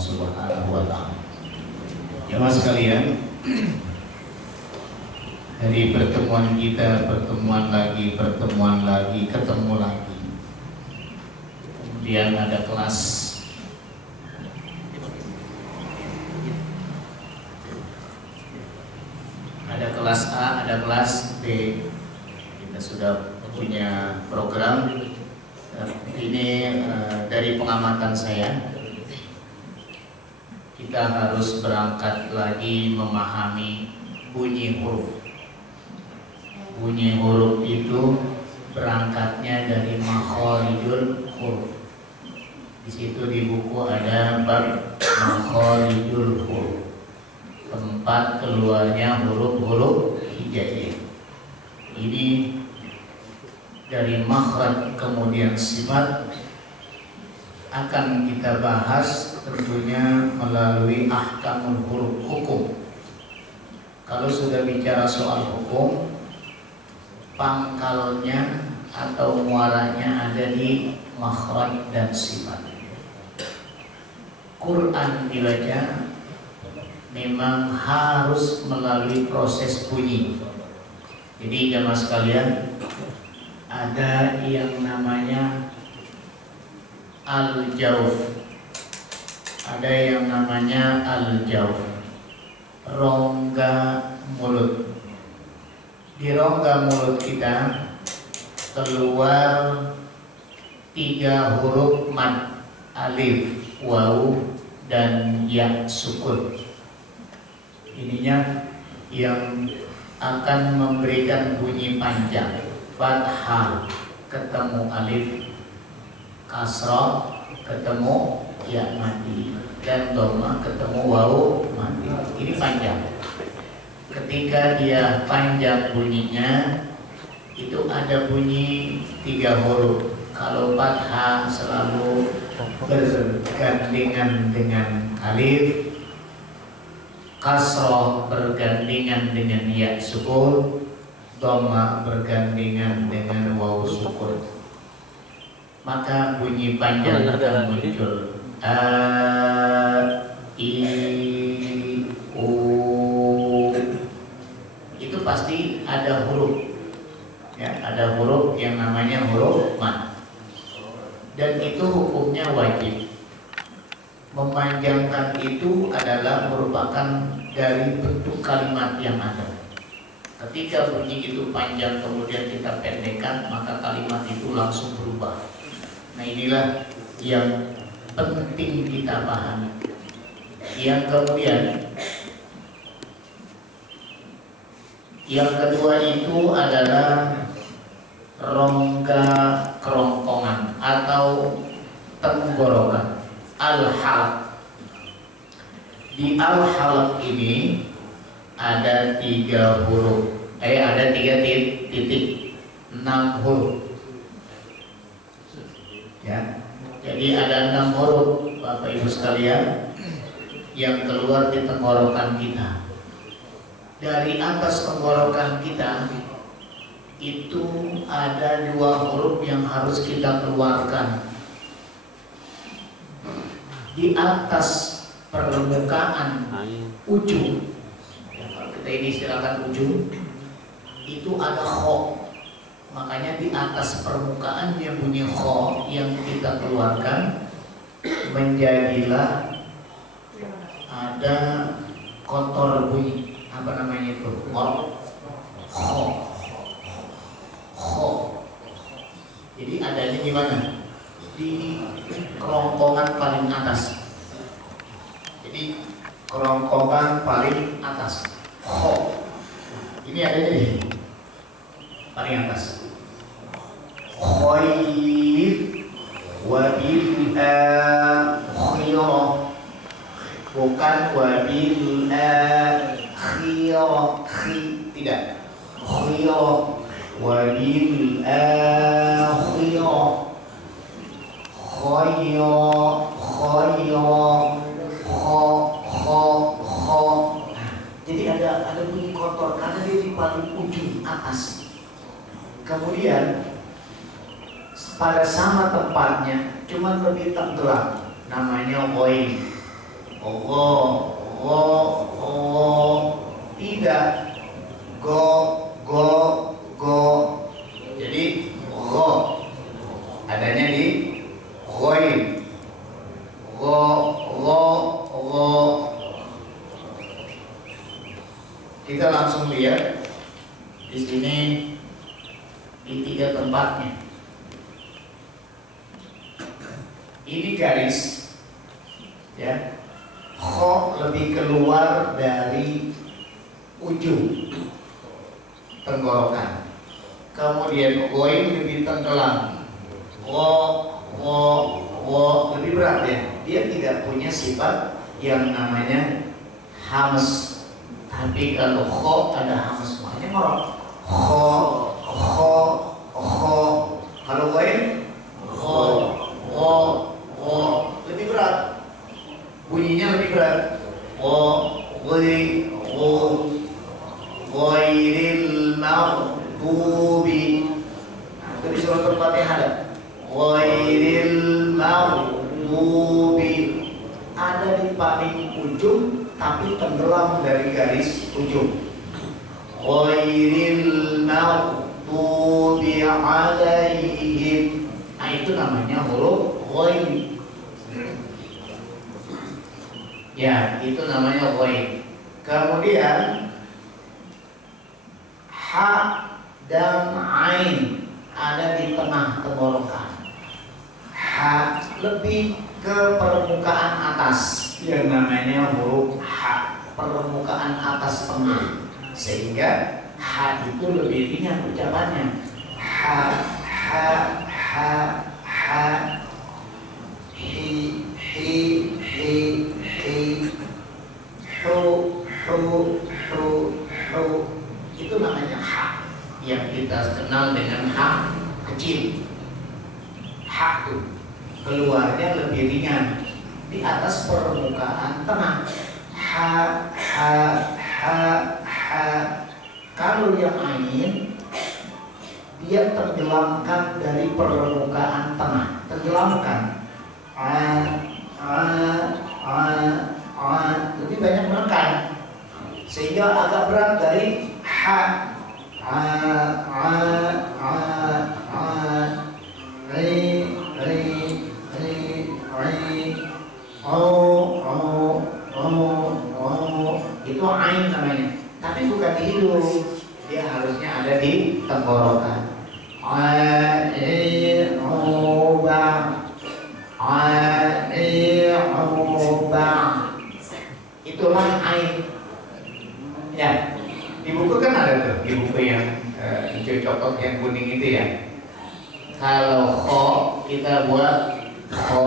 Subhanahu wa Ta'ala. Jemaah sekalian, dari pertemuan kita, pertemuan lagi, ketemu lagi. Kemudian ada kelas A, ada kelas B. Kita sudah punya program. Ini dari pengamatan saya, kita harus berangkat lagi memahami bunyi huruf. Bunyi huruf itu berangkatnya dari makharijul huruf. Di situ di buku ada bab makharijul huruf, tempat keluarnya huruf-huruf hijaiyah. Ini dari makhraj kemudian sifat akan kita bahas tentunya melalui ahkamul huruf, hukum. Kalau sudah bicara soal hukum, pangkalnya atau muaranya ada di makhraj dan sifat. Quran dibaca memang harus melalui proses bunyi. Jadi jemaah sekalian, ada yang namanya al-jauf, ada yang namanya al-jauf, rongga mulut. Di rongga mulut kita keluar 3 huruf mad, alif, waw, dan ya sukun. Ininya yang akan memberikan bunyi panjang. Fathah ketemu alif, kasrah ketemu ya mati, dan dhamma ketemu waw mati. Ini panjang. Ketika dia panjang bunyinya, itu ada bunyi 3 huruf. Kalau fathah selalu bergandengan dengan alif, kasroh bergandengan dengan ya sukun, dhamma bergandengan dengan waw sukun. Maka bunyi panjang akan muncul. A, I, U. Itu pasti ada huruf, ya, ada huruf yang namanya huruf mad. Dan itu hukumnya wajib. Memanjangkan itu adalah merupakan dari bentuk kalimat yang ada. Ketika bunyi itu panjang kemudian kita pendekkan, maka kalimat itu langsung berubah. Nah, inilah yang penting kita pahami. Yang kemudian, yang kedua itu adalah rongga kerongkongan atau tenggorokan. Al-halq. Di al-halq ini ada 3 huruf. Ada 3 titik, 6 huruf. Ya. Jadi ada 6 huruf, Bapak Ibu sekalian, yang keluar di tenggorokan kita. Dari atas tenggorokan kita itu ada 2 huruf yang harus kita keluarkan. Di atas permukaan ujung, ya, kalau kita ini istilahkan ujung, itu ada kho. Makanya di atas permukaan yang bunyi kho yang kita keluarkan, menjadilah ada kotor bunyi, apa namanya itu? Kho. Kho. Jadi adanya di mana? Di kerongkongan paling atas. Jadi kerongkongan paling atas, kho. Ini adanya di paling atas. Khair wabil akhirah, bukan wabil akhirah, tidak. Khirah wabil akhirah. Jadi ada bunyi kotor karena dia di paling ujung atas. Kemudian pada sama tempatnya, cuma lebih tenggelam, namanya ghain. Tidak. Go. Jadi go adanya di ghain. Go. Kita langsung lihat di sini di 3 tempatnya. Ini garis, ya. Kho lebih keluar dari ujung tenggorokan. Kemudian ghain lebih tenggelam. Wo lebih berat ya. Dia tidak punya sifat yang namanya hamas. Tapi kalau kho ada hamas, makanya ngorok. Kho. Kalau ghain lebih berat. Bunyinya lebih berat. Ghairil maghdubi. Itu di surat Al-Fatihah ada. Ghairil maghdubi. Ada di paling ujung tapi tenggelam dari garis ujung. Ghairil maghdubi alaihim. Nah, itu namanya huruf ghain. Ya, itu namanya ghain. Kemudian ha dan ain ada di tengah tenggorokan. Ha lebih ke permukaan atas, yang namanya huruf ha, permukaan atas tengah, sehingga ha itu lebih ringan ucapannya. Ha, hi, hu. Itu namanya ha, yang kita kenal dengan ha kecil. Ha itu keluarnya lebih ringan di atas permukaan tengah. Ha. Kalau yang ain, dia tenggelamkan dari permukaan tengah, tenggelamkan. Lebih banyak menekan, sehingga agak berat dari ha. Itu ain namanya, tapi bukan di hidung, dia harusnya ada di tenggorokan. Itulah ain. Ya, di buku kan ada tuh, di buku yang hijau coklat yang kuning itu ya. Kalau kho kita buat kho,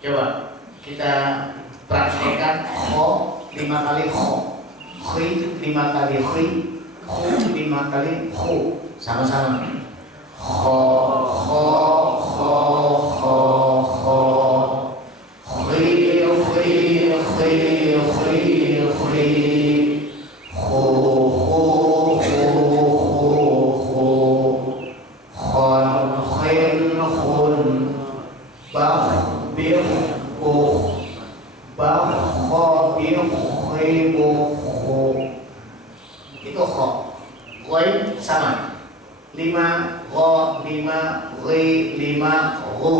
coba kita praktekkan kho 5 kali kho, khi 5 kali khi, khu 5 kali khu, sama-sama. Kho, khi, itu kho. Ghain sama 5 gho, 5 ghi, 5 gu.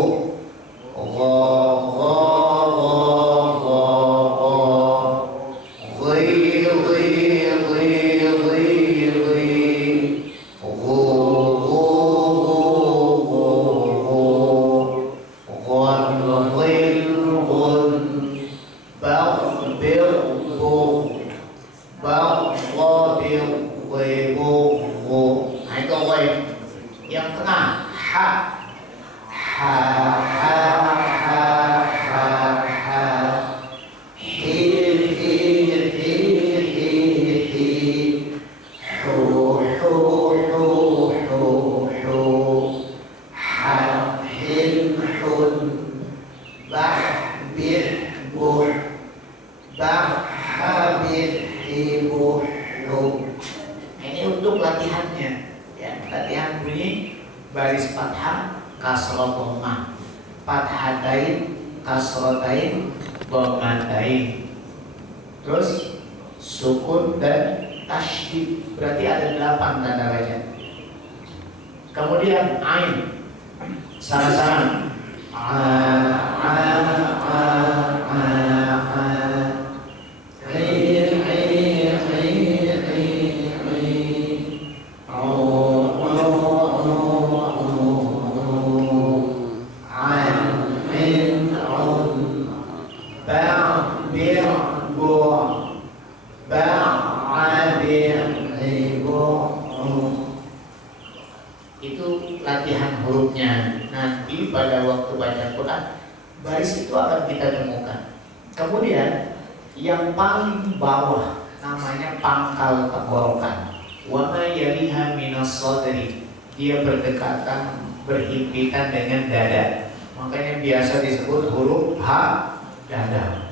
Yang tengah ha. ibu, lu. Ini untuk latihannya. Ya, latihan bunyi baris fathah, kasroh, dhammah, fathatain, kasrotain, dhammatain. Terus sukun dan tasydid, berarti ada 8 tanda baca. Kemudian ain, sama-sama. Itu latihan hurufnya. Nanti pada waktu baca Quran, baris itu akan kita temukan. Kemudian yang paling bawah namanya pangkal tenggorokan. Wa ma yaliha minas sadri. Dia berdekatan, berhimpitan dengan dada. Makanya biasa disebut huruf H, dada.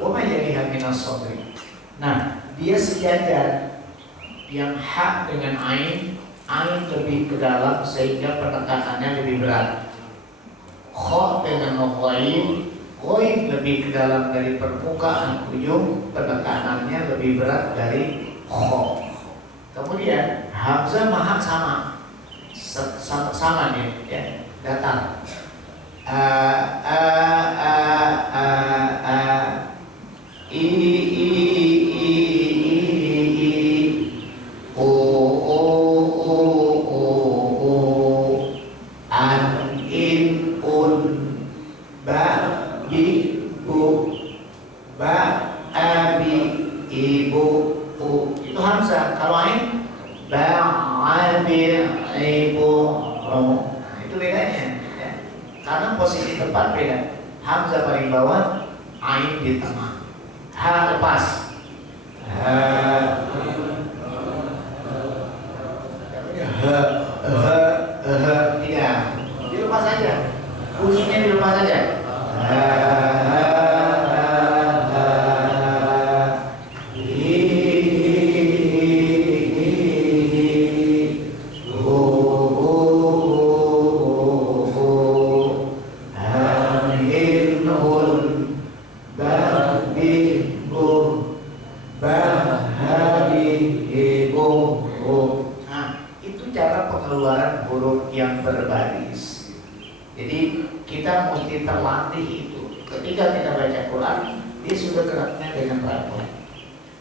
Wa ma yaliha minas sadri. Nah, dia sejajar. Yang H dengan ain lebih ke dalam sehingga penekanannya lebih berat. Kha dengan ghain lebih ke dalam dari permukaan ujung, penekanannya lebih berat dari kha. Kemudian hamzah maha sama nih, ya, datar. Itu hamzah. Kalau ain itu bedanya, ya. Karena posisi tempat beda. Hamzah paling bawah, ain di tengah. Ha lepas. Tidak. Dilepas saja. Bunyinya dilepas saja. Pengeluaran huruf yang berbaris. Jadi kita mesti terlatih itu. Ketika kita baca Quran, dia sudah geraknya dengan rapi.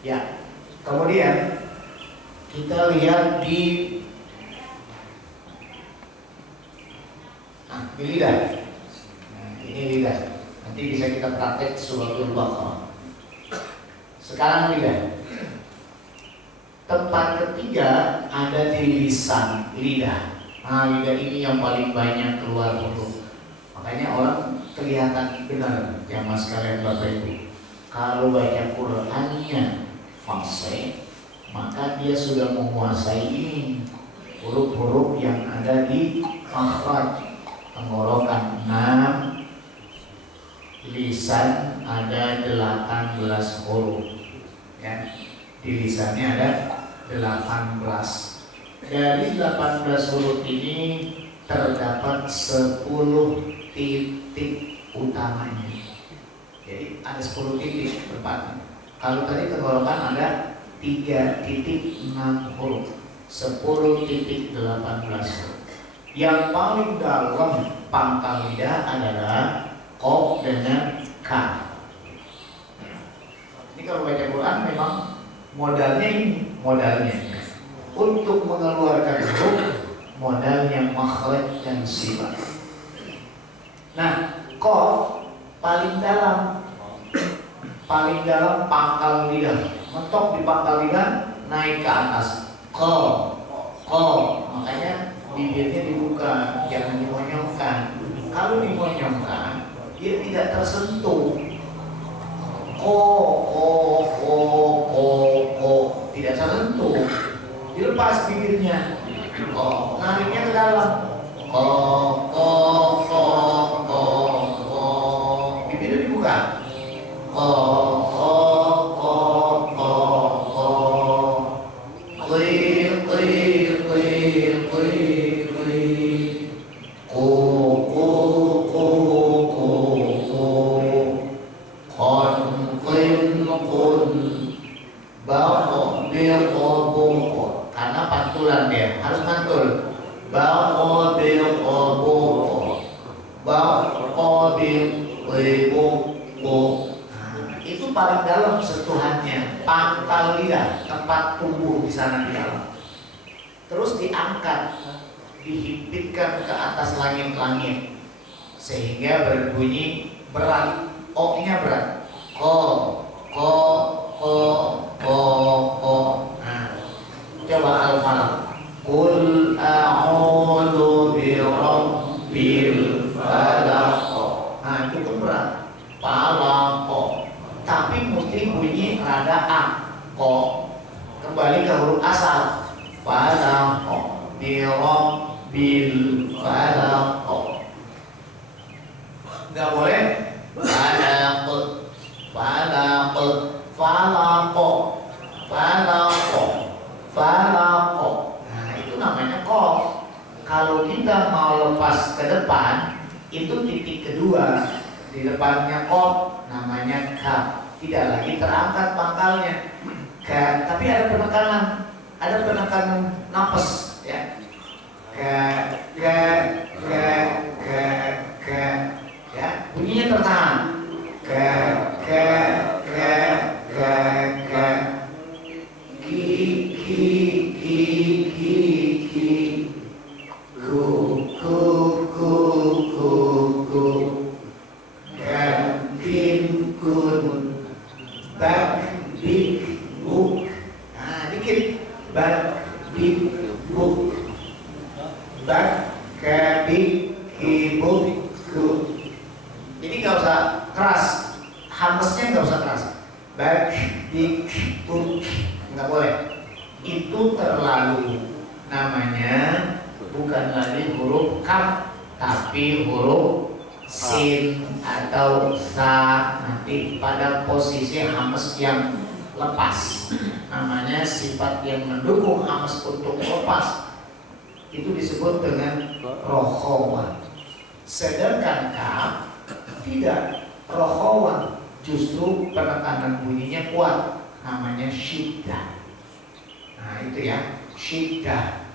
Ya. Kemudian kita lihat di lidah. Ini lidah. Nanti bisa kita praktek suratul Baqarah. Sekarang lidah. Tempat ketiga ada di lisan, lidah. Nah, lidah ini yang paling banyak keluar huruf. Makanya orang kelihatan benar, yang mas kalian bapak ibu. Kalau baca Qurannya fasih, maka dia sudah menguasai ini huruf-huruf yang ada di makhraj tenggorokan 6, lisan ada 18 huruf. Ya, di lisannya ada 18. Dari 18 huruf ini terdapat 10 titik utamanya. Jadi ada 10 titik tepatnya. Kalau tadi tenggorokan ada 3,6 huruf, 10,18 huruf. Yang paling dalam pangkal lidah adalah Qaf dengan Kaf. Ini kalau baca Quran memang modalnya untuk mengeluarkan huruf, modalnya makhraj dan sifat. Nah, Qaf paling dalam pangkal lidah, mentok di pangkal lidah, naik ke atas. Qaf, makanya bibirnya dibuka, jangan dimonyongkan. Kalau dimonyongkan, dia tidak tersentuh. Ko, tidak tersentuh. Dilepas bibirnya. Nariknya ke dalam. Bibirnya dibuka. Ba'o bil obo, karena pantulan dia harus mantul. Ba'o bil obo, ba'o bil obo. Itu paling dalam sentuhannya, pangkal lidah, tempat tumbuh di sana di dalam. Terus diangkat, dihimpitkan ke atas langit-langit sehingga berbunyi berat, o-nya berat. Ko, ko, ko, ko, ko. Nah, coba al-falaq. Qul a'udzu birabbil falaq. Nah, itu pun berat. Falaq. Tapi mesti bunyi rada a, ko. Kembali ke huruf asal. Falaq birabbil falaq. Enggak boleh falaq, falaq, falaq, falaq, falaq. Nah, itu namanya qaf. Kalau kita mau lepas ke depan, itu titik kedua di depannya qaf, namanya kaf. Tidak lagi terangkat pangkalnya. Tapi ada penekanan nafas ya. Ya, bunyinya tertahan. Jadi nggak usah keras, hamesnya nggak usah keras. Baik, dik, buk, nggak boleh. Itu terlalu, namanya bukan lagi huruf kaf, tapi huruf sin atau sa. Nanti pada posisi hames yang lepas, namanya sifat yang mendukung hames untuk lepas, itu disebut dengan rokhawah. Sedangkan kaf tidak rokhawah, justru penekanan bunyinya kuat, namanya syiddah. Nah itu ya, syiddah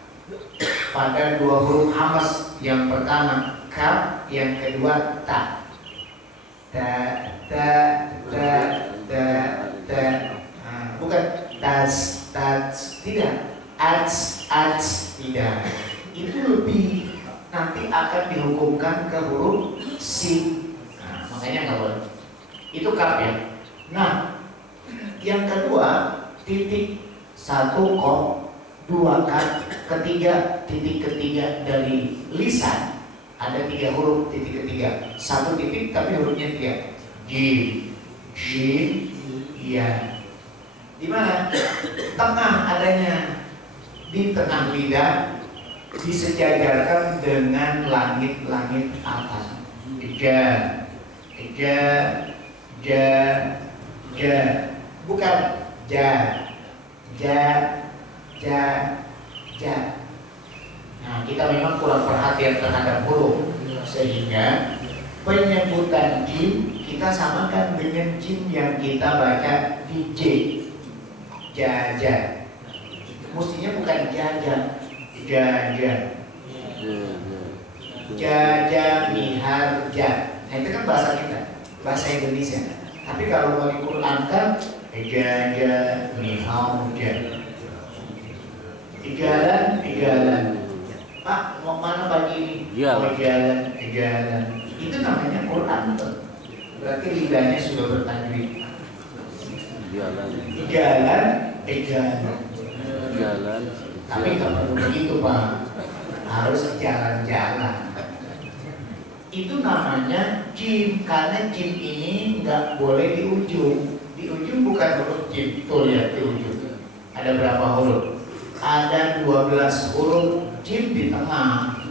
pada dua huruf hamas, yang pertama kaf, yang kedua ta. Ta, ta, ta, ta, ta. Nah, bukan tas, tas, tidak. Ats, ats, tidak. Itu lebih nanti akan dihukumkan ke huruf sin. Nah, makanya nggak boleh. Itu kaf ya. Nah, yang kedua titik satu kop, dua kaf, ketiga titik ketiga dari lisan. Ada tiga huruf titik ketiga, satu titik tapi hurufnya tiga. Jim, jim, ya. Di mana? Tengah adanya, di tengah lidah, disejajarkan dengan langit-langit atas. Ja, ja, ja, ja, bukan ja, ja, ja, ja. Nah, kita memang kurang perhatian terhadap huruf, sehingga penyebutan jim kita samakan dengan jim yang kita baca di J. Jaja. Mestinya bukan jaja. Jaja. Jaja miharja. Nah, itu kan bahasa kita, bahasa Indonesia. Tapi kalau mau diqurankan, jaja miharja. Jalan, jalan. Pak, mau mana pagi ini? Oh, jalan, jalan. Itu namanya Quran. Berarti lidahnya sudah bertajwid. Jalan, jalan, jalan. Tapi nggak perlu begitu Pak. Harus jalan-jalan. Itu namanya jim, karena jim ini nggak boleh di ujung. Di ujung bukan huruf jim. Tuh lihat di ujung. Ada berapa huruf? Ada 12 huruf jim di tengah.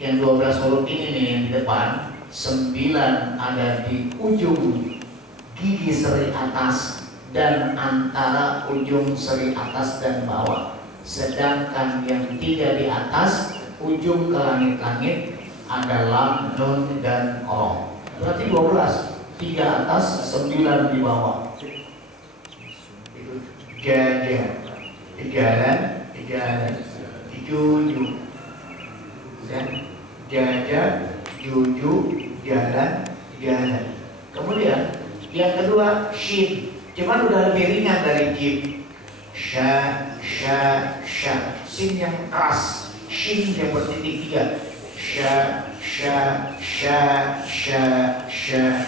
Yang 12 huruf ini nih yang di depan, 9 ada di ujung gigi seri atas dan antara ujung seri atas dan bawah. Sedangkan yang 3 di atas, ujung ke langit-langit, ada lam, nun, dan ro. Berarti 12, 3 atas, 9 di bawah. Itu jaja, jalan, jalan, juju, dan jaja, juju, jalan, jalan. Kemudian yang kedua shin, cuman udah lebih ringan dari jim. Sha, sha, sha, sin yang keras, shin yang bertitik tiga. Sha, sha, sha, sha, sha.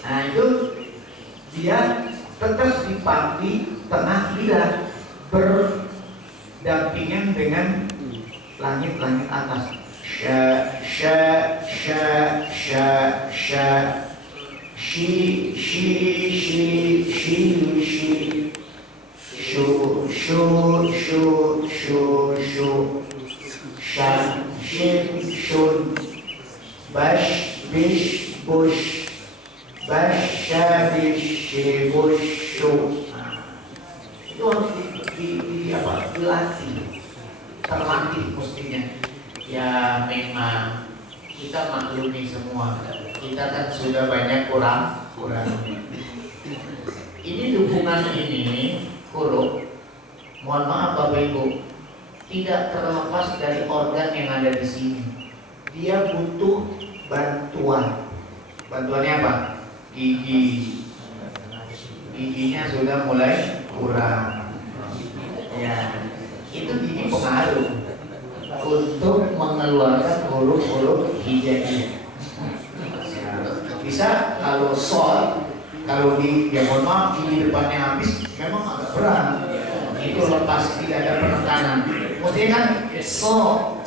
Nah itu dia tetap di tengah lidah berdampingan dengan langit-langit atas. Sha, sha, sha, sha, sha. Shi, shi, shi, shi, shi. Shu, shu, shu, shu, shu. Shan, shin, shun. Bash, bish, bush. Bash, shabish, shibush, shu. Itu harus dilatih, terlatih mestinya. Ya memang kita maklumi semua, kita kan sudah banyak kurang. Ini hubungan ini huruf, mohon maaf Bapak Ibu, tidak terlepas dari organ yang ada di sini. Dia butuh bantuan. Bantuannya apa? Giginya sudah mulai kurang. Ya, itu gigi pengaruh untuk mengeluarkan huruf-huruf hijaiyah. Bisa kalau sol, kalau ya mohon maaf gigi depannya habis, memang agak berat. Itu lepas, tidak ada penekanan. Mestinya kan so.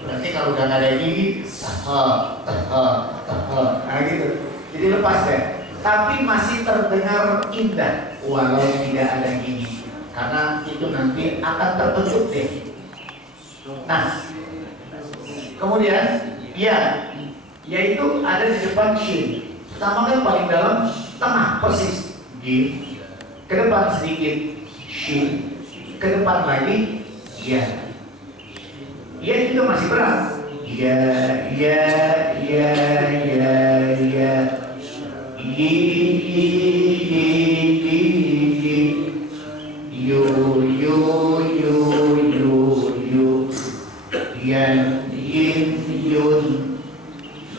Berarti kalau udah nggak ada gigi, nah gitu. Jadi lepas deh. Tapi masih terdengar indah walau tidak ada gigi, karena itu nanti akan terbentuk deh. Nah, kemudian yaitu ada di depan shin. Pertama kan paling dalam tengah persis jim, ke depan sedikit shin, ke depan lagi ya juga masih berat. Ya yu yan yin yun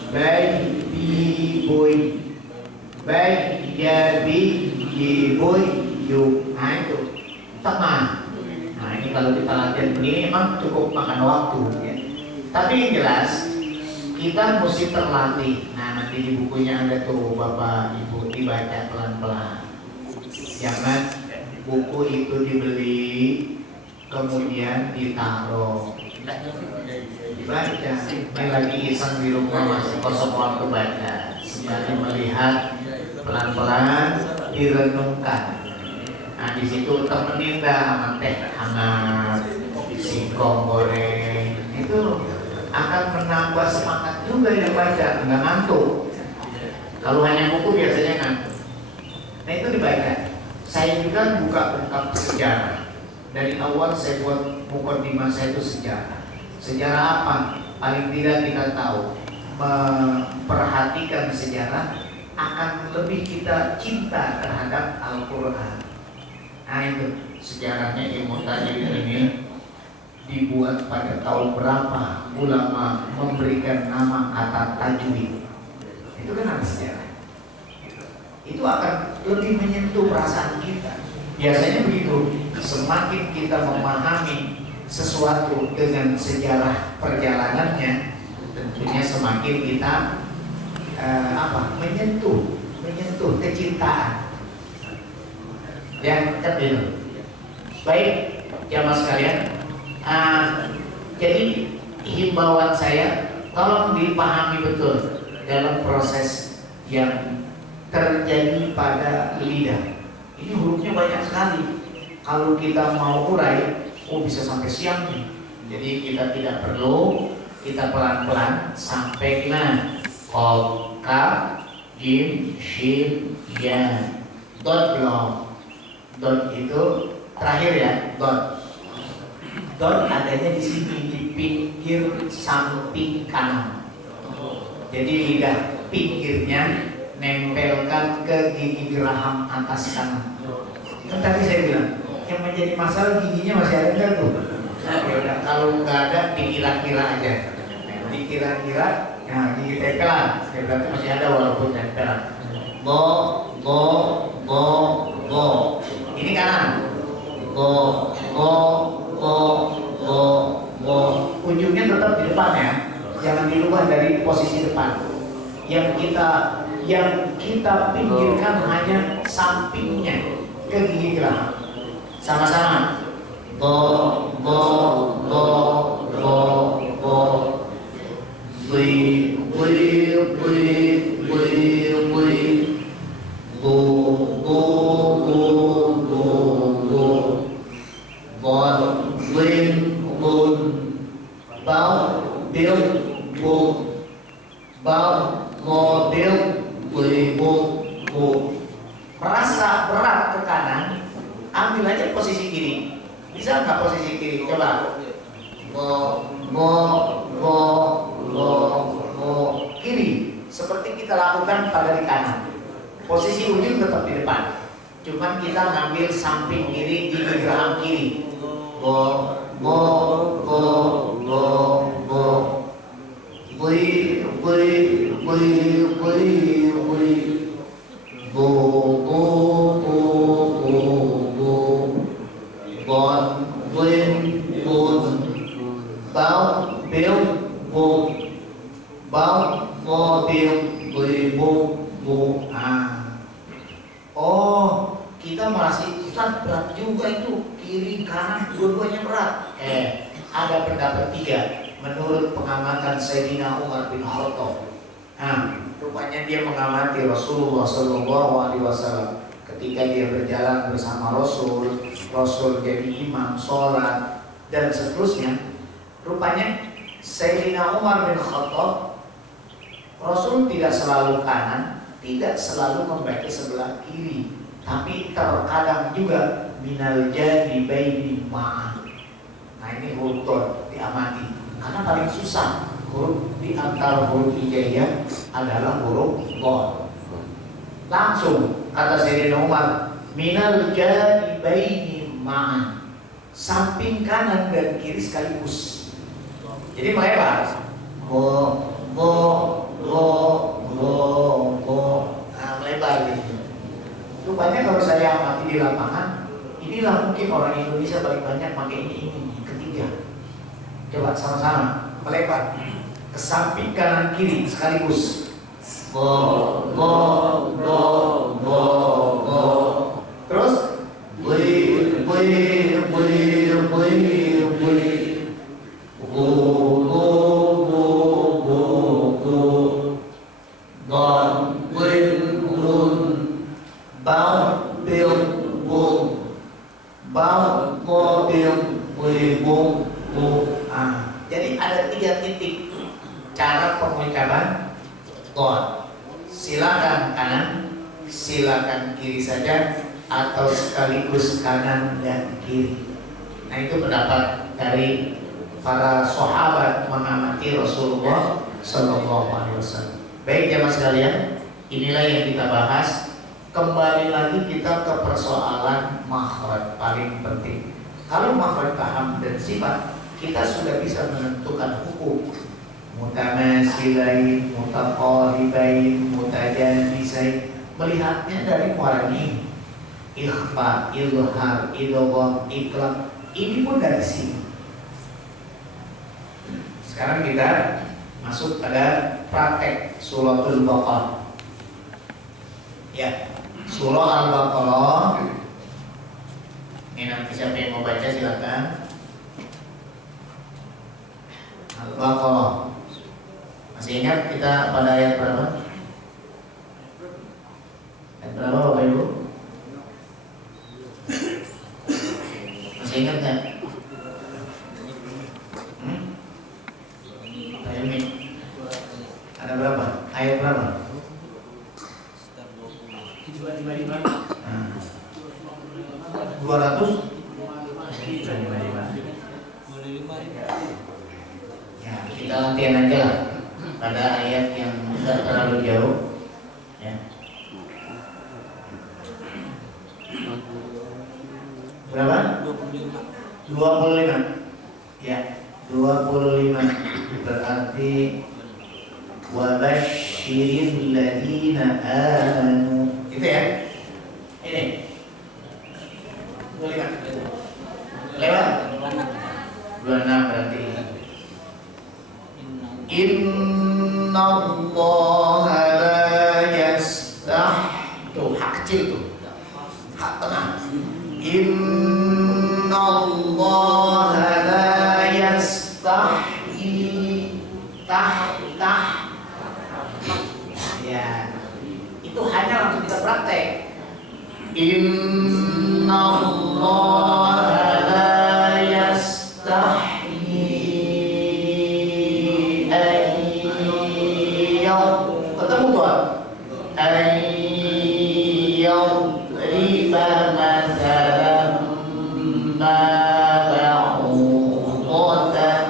bai bi boy bai ya bi boy yu. Nah itu tengah. Nah ini kalau kita latihan begini memang cukup makan waktu ya. Tapi yang jelas kita mesti terlatih. Nah nanti di bukunya ada tuh Bapak Ibu, dibaca pelan-pelan. Jangan buku itu dibeli kemudian ditaruh, dibaca. Ini lagi iseng di rumah masih kosong waktu baca, sembari melihat pelan-pelan direnungkan. Nah di situ temenin dah sama teh hangat, singkong goreng, itu akan menambah semangat juga yang baca, nggak ngantuk. Kalau hanya buku biasanya ngantuk. Nah itu dibaca. Saya juga buka sejarah. Dari awal saya buat mukadimah saya itu sejarah. Sejarah apa? Paling tidak kita tahu. Memperhatikan sejarah akan lebih kita cinta terhadap Al-Quran. Nah itu sejarahnya Ilmu Tajwid ini dibuat pada tahun berapa ulama memberikan nama kata tajwid. Itu kan ada sejarah. Itu akan lebih menyentuh perasaan kita. Biasanya begitu. Semakin kita memahami sesuatu dengan sejarah perjalanannya, tentunya semakin kita menyentuh kecintaan. Ya, betul. Baik, jamaah sekalian. Jadi himbauan saya, tolong dipahami betul dalam proses yang terjadi pada lidah. Ini hurufnya banyak sekali. Kalau kita mau urai, bisa sampai siang nih. Jadi kita tidak perlu, kita pelan-pelan sampai kena qaf, kaf, jim, shin, ya. Dot belum. Dot itu terakhir ya, dot. Dot adanya di sini di pinggir samping kanan. Jadi lidah pinggirnya nempelkan ke gigi geraham atas kanan. Kan tadi saya bilang yang menjadi masalah giginya masih ada nggak tuh? Ya udah, kalau nggak ada dikira-kira aja, dikira-kira. Nah, gigi tempelan, ya berarti masih ada walaupun tempelan. Bo, bo, bo, bo. Ini kanan. Bo, bo, bo, bo, bo. Ujungnya tetap di depan ya, jangan dirubah dari posisi depan. Yang kita pinggirkan hanya sampingnya ke gigi geraham. Sama-sama. Bo, bo, bo, bo, bo. Bui, bui, bui, bui, bui. Bu, bu, bu, bu, bu. Bon, win, bun. Bau, bil, bu. Bau, mobil, bui, bu, bu. Merasa berat ke kanan, ambil aja posisi kiri. Bisa nggak posisi kiri? Coba. Kiri seperti kita lakukan pada di kanan. Posisi ujung tetap di depan. Cuman kita ngambil samping kiri, gigi geraham kiri. Bui, bui, bui, bui, bui. Bu, bu, bu, bu, bu. Bon, win, bun. Bau, bil, bu. Bau, mobil, bui, bu, bu. Oh, kita masih Ustaz, berat juga itu, kiri kanan dua-duanya berat. Ada pendapat tiga menurut pengamatan Sayyidina Umar bin Khattab. Rupanya dia mengamati Rasulullah SAW ketika dia berjalan bersama Rasul jadi imam sholat dan seterusnya. Rupanya Sayyidina Umar bin Khattab, Rasul tidak selalu kanan, tidak selalu membagi sebelah kiri, tapi terkadang juga minal jadi baini ma'an. Nah ini huruf dot diamati, karena paling susah huruf di antara huruf hijaiyah adalah huruf dot. Langsung kata Sayyidina Umar, minal jadi baini ma'an, samping kanan dan kiri sekaligus. Jadi melebar. Nah, melebar gitu. Rupanya kalau saya amati di lapangan, inilah mungkin orang Indonesia paling banyak pakai ini ketiga. Coba sama-sama melebar ke samping kanan kiri sekaligus. Terus jadi ada 3 titik cara pengucapan God. Silakan kanan, silakan kiri saja, atau sekaligus kanan dan kiri. Nah itu pendapat dari para sahabat mengamati Rasulullah SAW. Baik jamaah sekalian, inilah yang kita bahas. Kembali lagi kita ke persoalan makhraj paling penting. Kalau makhraj paham dan sifat, kita sudah bisa menentukan hukum. Mutamasilain, mutaqaribain, mutajanisain. Melihatnya dari muara ini. Ikhfa, izhar, idgham, iqlab. Ini pun dari sini. Sekarang kita masuk pada praktek suratul Baqarah. Ya, surah Al-Baqarah. Ini nanti siapa yang mau baca silakan. Al-Baqarah. Masih ingat kita pada ayat berapa? Ayat berapa Bapak Ibu? Masih ingat nggak? Ada berapa? Ayat berapa? 200? Ya, kita latihan aja lah pada ayat yang tidak terlalu jauh. Ya. Berapa? 25. Ya, 25. Berarti wabashiril ladina amanu. Itu ya. Ini 25. Lewat 26 berarti. Inna allaha la yastah. Tuh hak kecil tuh, hak tengah. Inna allaha la yastahi. Tah ya, itu hanya langsung kita praktek. Inna allaha la yastahi ketemu tuan riba masalam ma ba'udatan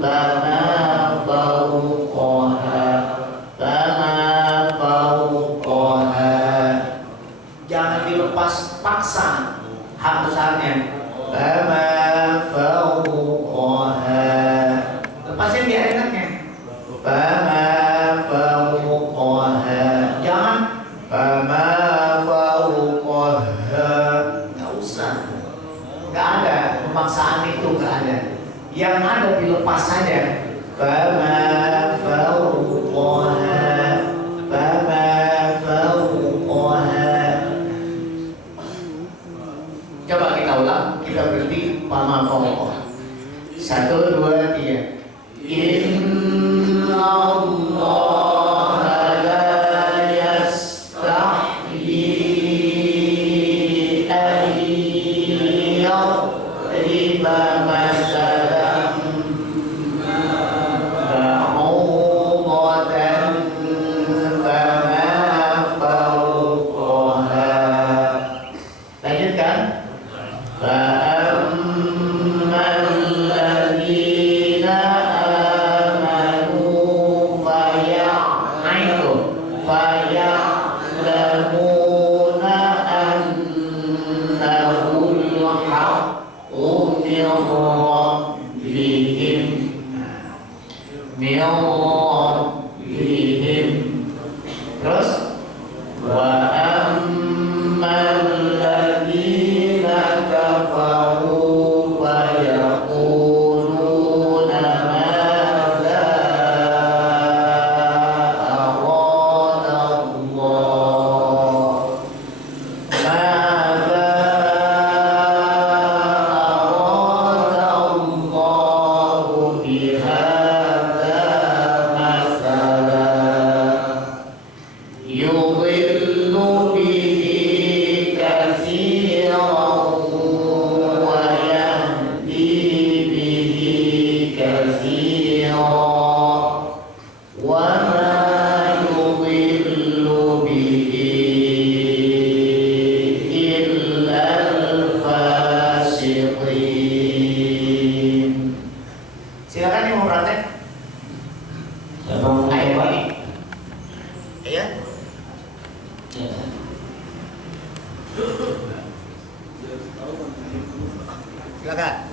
bama fauqaha jangan dilepas paksa hak besarnya. Bama fauqaha lepasin biar enaknya. Bama fauqaha jangan bama fauqaha, nggak usah, nggak ada pemaksaan itu, nggak ada. Yang ada dilepas saja. Bama fauqaha bama fauqaha. Coba kita ulang, kita berhenti bama fauqaha. 1, 2, 3. Inna allaha la yastahyi an yadriba masalan ba'udatan fama fawqaha. Lanjutkan. Fa'ammal ladina faya'lamuna annahul haqqu min rabbihim. Terus wa ammal ladina kafaru fayaquluna madza silakan yang mau praktek. Ayo balik. Iya. Silakan.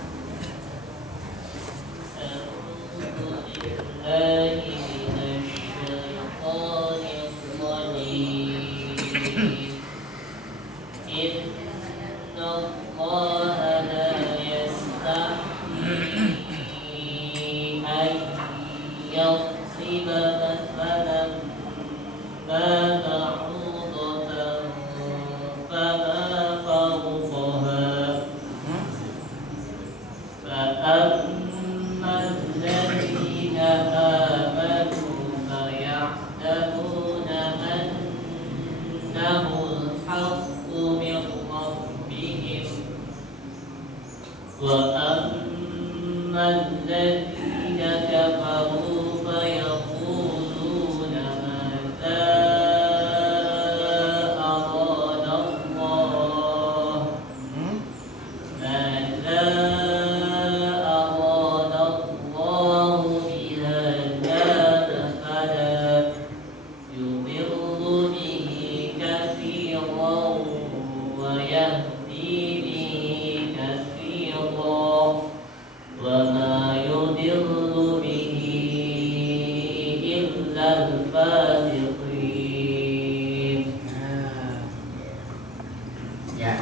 Ya.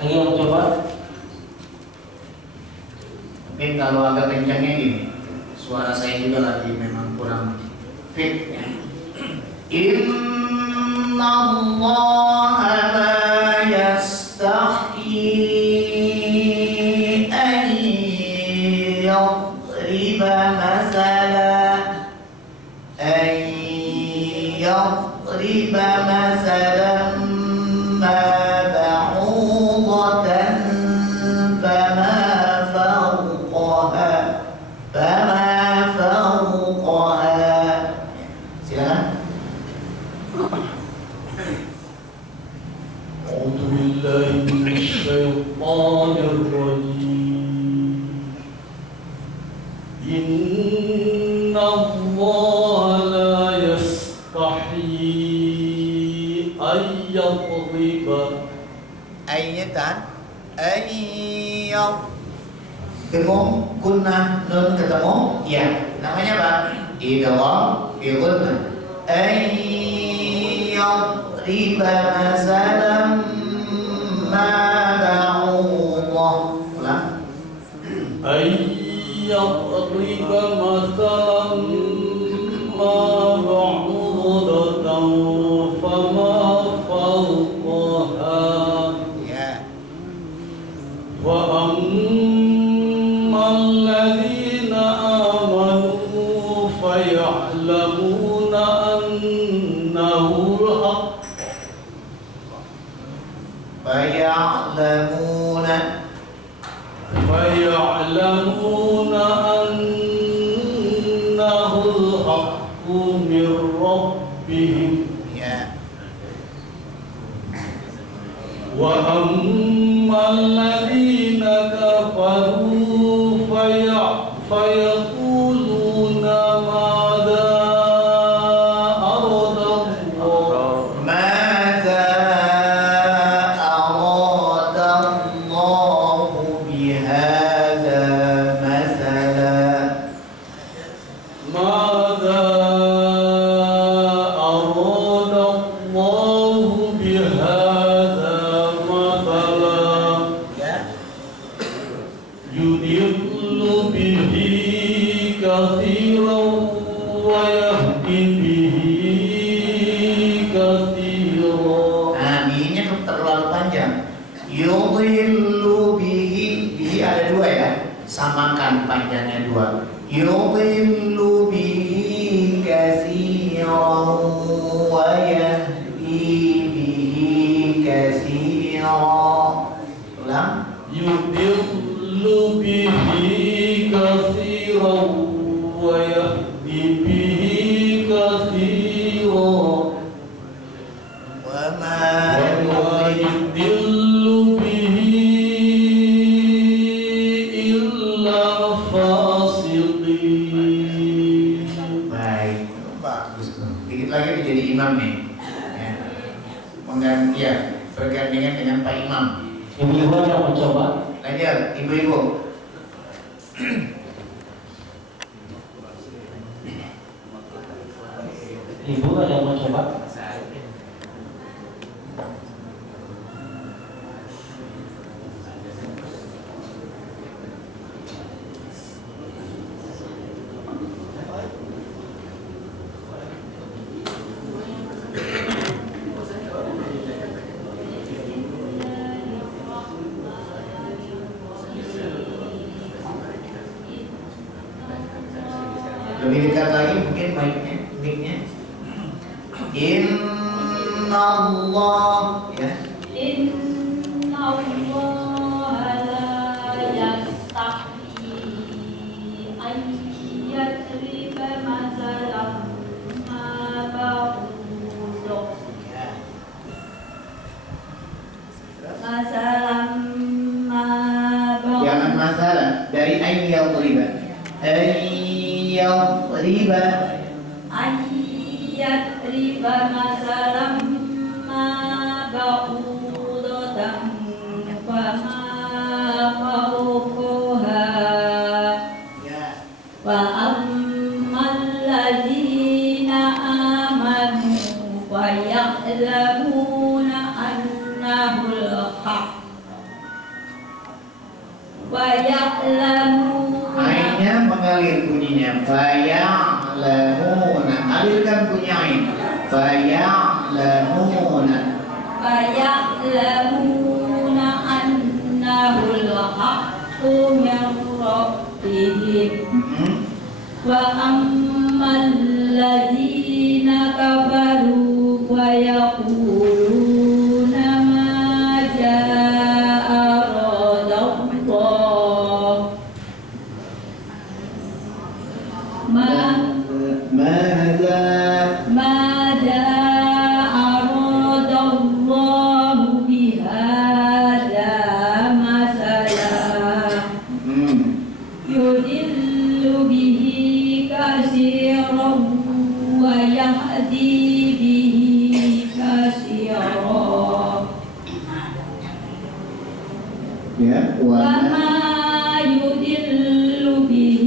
Lagi yang coba. Mungkin kalau agak kencangnya gini, suara saya juga lagi memang kurang fit ya. Inna Allah la yastahyi an yadriba masalan ma ba'udatan fama fawqaha. Silakan. A'udzu billahi minasyaitonir rajim. Inna Allah la yastahyi an yadriba. Ayatan ayyad. Ketemu gunnah nun ketemu ya. Namanya apa? Idgham fi gunnah. Ayyadriba masalan ma ba'udah. Ulang. Ayyadriba masalan ma ba'udatan fama fawqaha. Ya. Wa الذين آمنوا فيعلمون أنه الحق فيعلمون أنه الحق من ربهم. وأما الذين كفروا فيقولون ماذا أراد الله بهذا مثلا. ماذا أراد الله بهذا مثلا يضل به كثيرا ويهدي به كثيرا. Aminnya terlalu panjang. Yudhillu bihi ada dua ya. Samakan panjangnya dua. Yudhillu bihi katsiran wa yahdi bihi katsiran. Ulang. Yudhillu bihi katsiran wa yahdi bihi katsiran. Wa ma yudhillu bihi illa fasiqin. baik, bagus. Dikit lagi menjadi imam nih. Ya. Mengganti ya, bergandengan dengan Pak Imam. Ibu-ibu yang mencoba. Lanjut, ibu-ibu. Ibu ada yang mencoba? Lebih dekat lagi mungkin mic-nya. Inna Allah ya. Inna Allah la yastahyi an yadriba masalan ma ba'udah. Masalan ma ba'udah. Jangan masalah dari ayyadriba. Ayyadriba. Ayyadriba masalan ma ba'udatan fama fawqaha. Wa ammal ladzina amanu wa ya'lamuna annahu haq wa ya'lamuna. Ainnya mengalir bunyinya. Faya'lamuna. Alirkan bunyi ain. Faya'lamuna. Faya'lamuna annahul haqqu min rabbihim. Wa ammal ladzina kafaru wa yaquluna ma jaa'a radallah ماذا أراد الله بهذا مثلا يضل به كثيرا ويهدي به كثيرا وما يضل به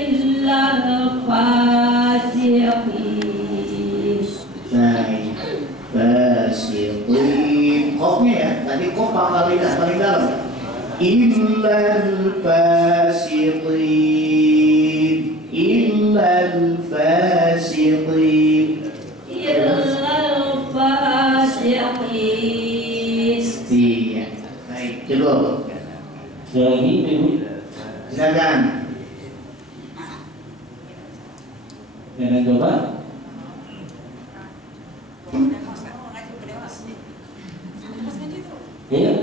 إلا الفاسقين. Baik. Fasiqin. Qofnya ya. Tadi qof paling dalam. Illal fasiqin. Illal fasiqin. Illal fasiqin. Iya. Baik. Coba. Lagi Ibu. Silakan. Jangan coba. Iya.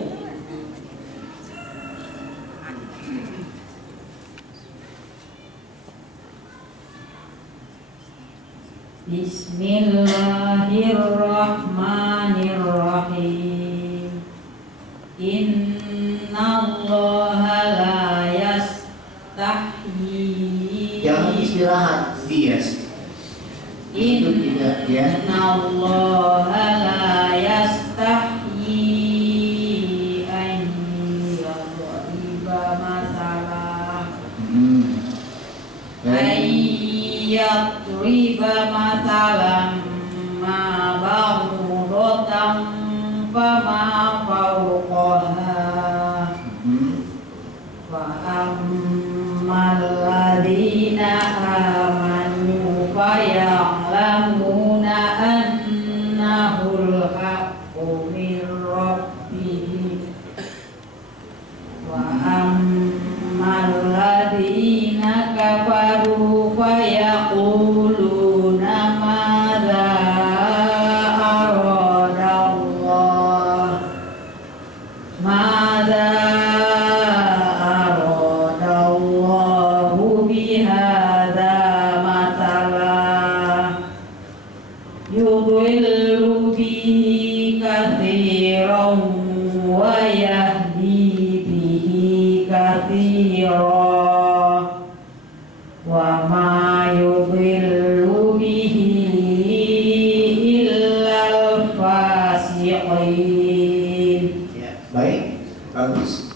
Bismillahirrahmanirrahim. Innallaha la yastahyi. Jangan istirahat. Bias. Itu tidak ya. Innallaha la yastahyi an yadriba masalah. Yadriba masalah ma ba'udatan fama fawqaha wa ammal ladina amanu faya'lamuna annahul haqqu min rabbihim wa ammal ladina kafaru fayaquluna madza aradallah madza aradallahu bihadza mathalan yudhillu bihi katsiran wa yahdi bihi katsiran wa ma yudhillu bihi illal fasiqin. Ya, baik, bagus.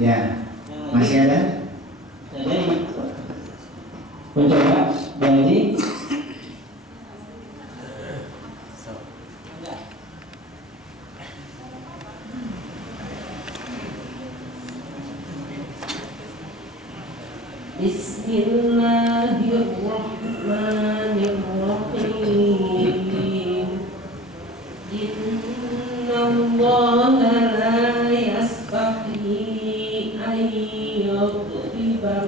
Ya, masih ada? Jadi mencoba jadi Bismillahirrahmanirrahim. Innallaha la yastahyi an yadriba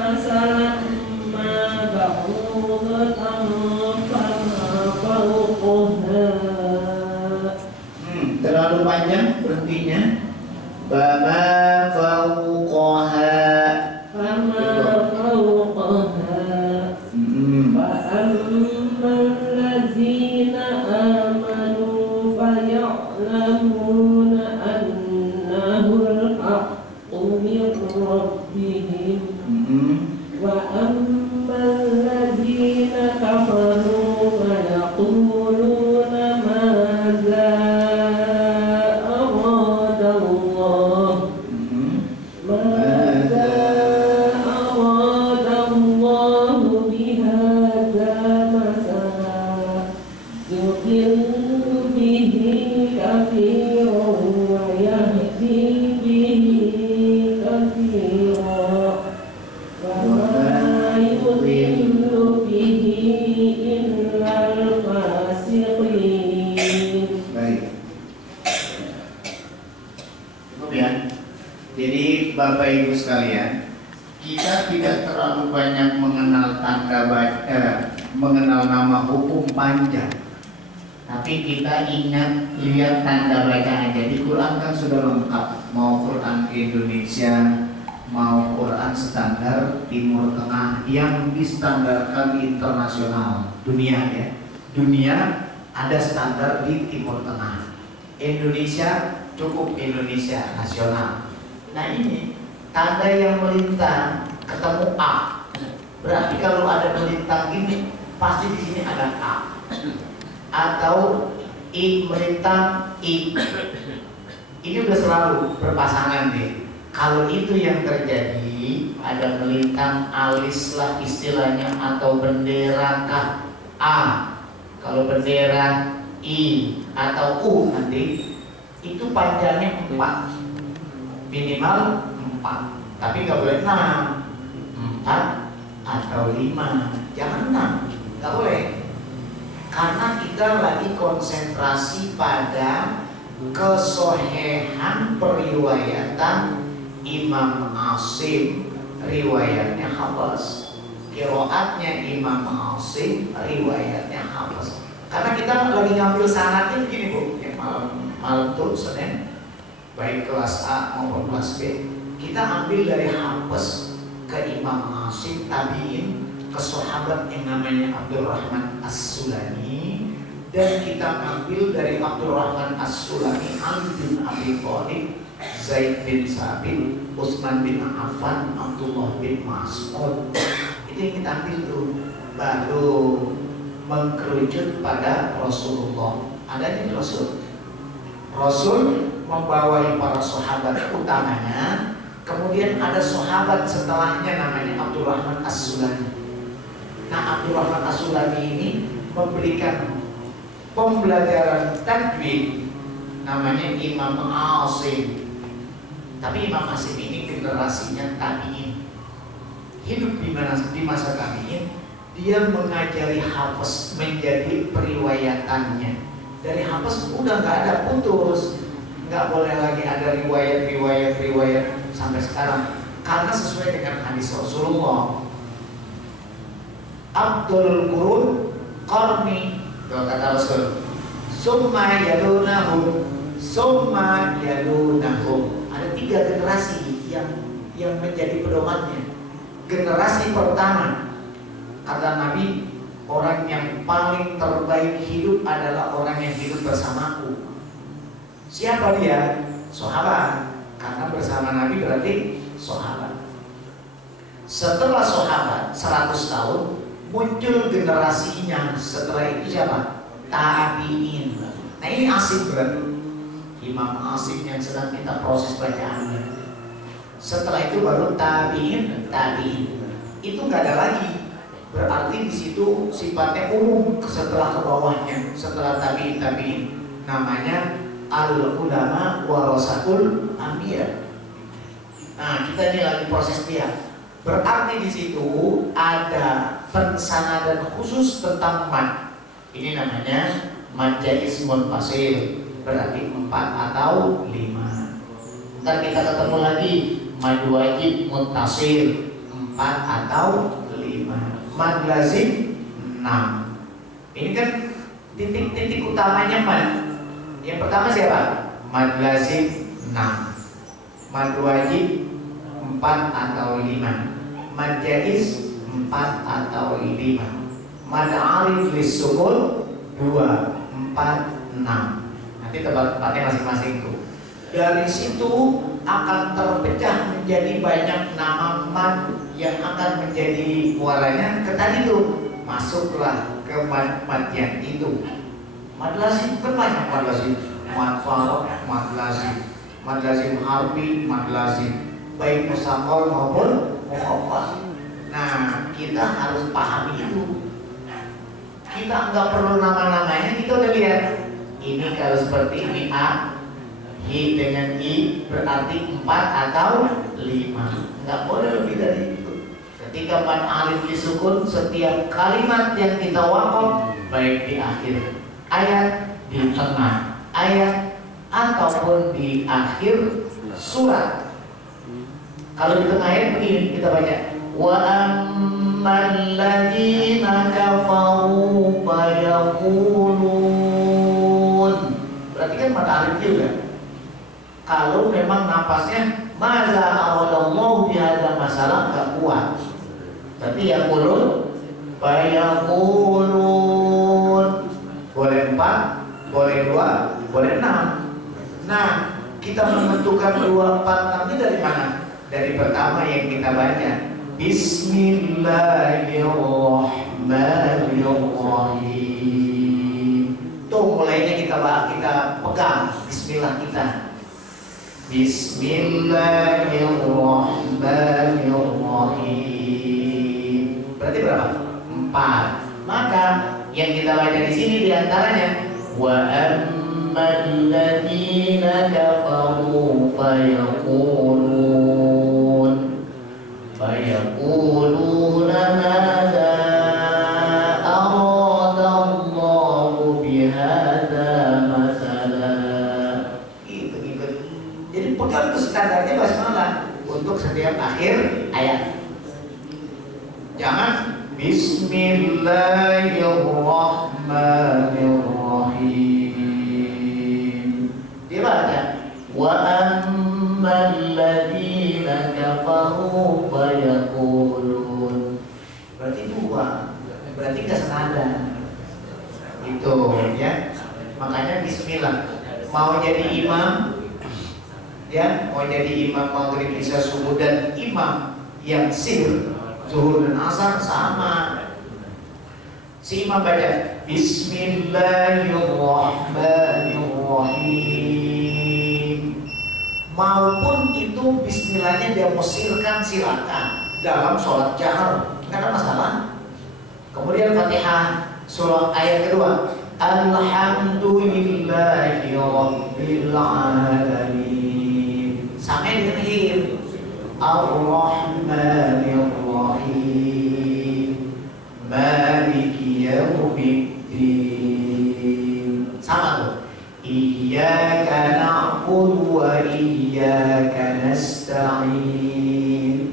masalan ma ba'udatan fama fawqaha. Terlalu panjang berhentinya. Fama fawqaha. Fama fawqaha. Fa'ammal ladzina amanu faya'lamuna annahul haqqu min rabbihim wa ammal ladzina kafaru fayaquluna madza aradallah madza aradallahu yudhillu bihi illal fasiqin. Baik. Cukup ya. Jadi Bapak Ibu sekalian, kita tidak terlalu banyak mengenal mengenal nama hukum panjang. Tapi kita ingat lihat tanda baca aja. Di Quran kan sudah lengkap, mau Quran Indonesia, mau Quran standar Timur Tengah yang distandarkan internasional dunia ya. Dunia ada standar di Timur Tengah. Indonesia cukup Indonesia nasional. Nah ini tanda yang melintang ketemu A. Berarti kalau ada melintang ini pasti di sini ada A. Atau I melintang I. Ini udah selalu berpasangan deh. Kalau itu yang terjadi, ada melintang alis lah istilahnya atau bendera kah A. Kalau bendera I atau U nanti itu panjangnya 4, minimal 4, tapi nggak boleh 6, 4 atau 5, jangan 6, nggak boleh. Karena kita lagi konsentrasi pada kesohehan periwayatan Imam Asim, riwayatnya Hafs. Qiraatnya Imam Asim, riwayatnya Hafs. Karena kita lagi ngambil sanadnya begini Bu, ya, malam tuh Senin, baik kelas A maupun kelas B, kita ambil dari Hafs ke Imam Asim tabi'in, ke sahabat yang namanya Abdurrahman As-Sulami, dan kita ambil dari Abdurrahman As-Sulami Ali bin Abi Thalib, Zaid bin Sabit, Utsman bin Affan, Abdullah bin Mas'ud. Itu yang kita ambil tuh, baru mengkerucut pada Rasulullah. Adanya Rasul. Rasul membawai para sahabat utamanya, kemudian ada sahabat setelahnya namanya Abdurrahman As-Sulami. Nah, Abdurrahman As-Sulami ini memberikan pembelajaran tajwid namanya Imam Asim. Tapi Imam Asim ini generasinya tabi'in. Hidup di masa tabi'in, dia mengajari Hafs menjadi periwayatannya. Dari Hafs udah nggak ada putus, nggak boleh lagi ada riwayat sampai sekarang, karena sesuai dengan hadis Rasulullah. Abdul Qurun Qarni, kata Rasul, summa yalunahum, summa yalunahum. Ada 3 generasi yang menjadi pedomannya. Generasi pertama, kata Nabi, orang yang paling terbaik hidup adalah orang yang hidup bersamaku. Siapa dia? Sahabat. Karena bersama Nabi berarti sahabat. Setelah sahabat 100 tahun muncul generasinya. Setelah itu siapa? Tabi'in. Nah ini Asim berarti Imam Asim yang sedang kita proses bacaannya. Setelah itu baru tabi'in. Itu nggak ada lagi. Berarti di situ sifatnya umum setelah ke bawahnya, setelah tabi'in. Namanya al-ulama warasatul anbiya. Nah, kita ini lagi proses dia. Berarti di situ ada pensanadan khusus tentang mad. Ini namanya mad jaiz munfasil, berarti 4 atau 5. Ntar kita ketemu lagi mad wajib muttasil, 4 atau 5. Mad lazim 6. Ini kan titik-titik utamanya mad. Yang pertama siapa? Mad lazim 6. Mad wajib 4 atau 5. Mad jaiz 4 atau 5. Mad arid lis-sukun 2, 4, 6. Nanti tempat-tempatnya masing-masing tuh. Dari situ akan terpecah menjadi banyak nama mad yang akan menjadi muaranya ke tadi tuh. Masuklah ke mad yang itu. Mad lazim kan banyak mad lazim. Mad farad, mad lazim. Mad lazim harfi, mad lazim. Baik musaqqal maupun mukhaffaf. Nah, kita harus pahami itu. Kita nggak perlu nama-namanya, kita udah lihat. Ini kalau seperti ini A, Hi dengan I berarti 4 atau 5. Nggak boleh lebih dari itu. Ketika mad alif disukun, setiap kalimat yang kita waqaf, baik di akhir ayat, di tengah ayat, ataupun di akhir surat. Kalau di tengah ayat begini kita baca, wa ammal ladzina kafaru fayaqulun. Berarti kan mad alif juga. Kalau memang napasnya maza aradallahu bihadza masalah enggak kuat. Berarti yaqulun fayaqulun. Boleh 4, boleh 2, boleh 6. Nah, kita menentukan 2, 4, 6 ini dari mana? Dari pertama yang kita baca, Bismillahirrahmanirrahim. Tuh mulainya kita pegang Bismillah kita. Bismillahirrahmanirrahim. Berarti berapa? 4. Maka yang kita baca di sini diantaranya wa ammal ladzina kafaru fayaquluna madza aradallahu bihadza masala. Gitu. Jadi pegang itu standarnya basmalah untuk setiap akhir ayat. Jangan Bismillahirrahmanirrahim. Dia baca wa ammal ladzina kafaru fayaqulun. Berarti 2. Berarti enggak senada. Itu ya. Makanya bismillah. Mau jadi imam ya, mau jadi imam maghrib isya subuh dan imam yang sir zuhur dan asar sama. Si imam baca Bismillahirrahmanirrahim. Maupun itu bismillahnya dia musirkan, silakan dalam sholat jahar, nggak ada masalah. Kemudian Fatihah surah ayat kedua, Alhamdulillahi Rabbil Alamin. Sampai di akhir Ar-Rahmanir-Rahim Maliki Yawmiddin. Sama tuh. Iyyaka na'budu wa iyyaka nasta'in.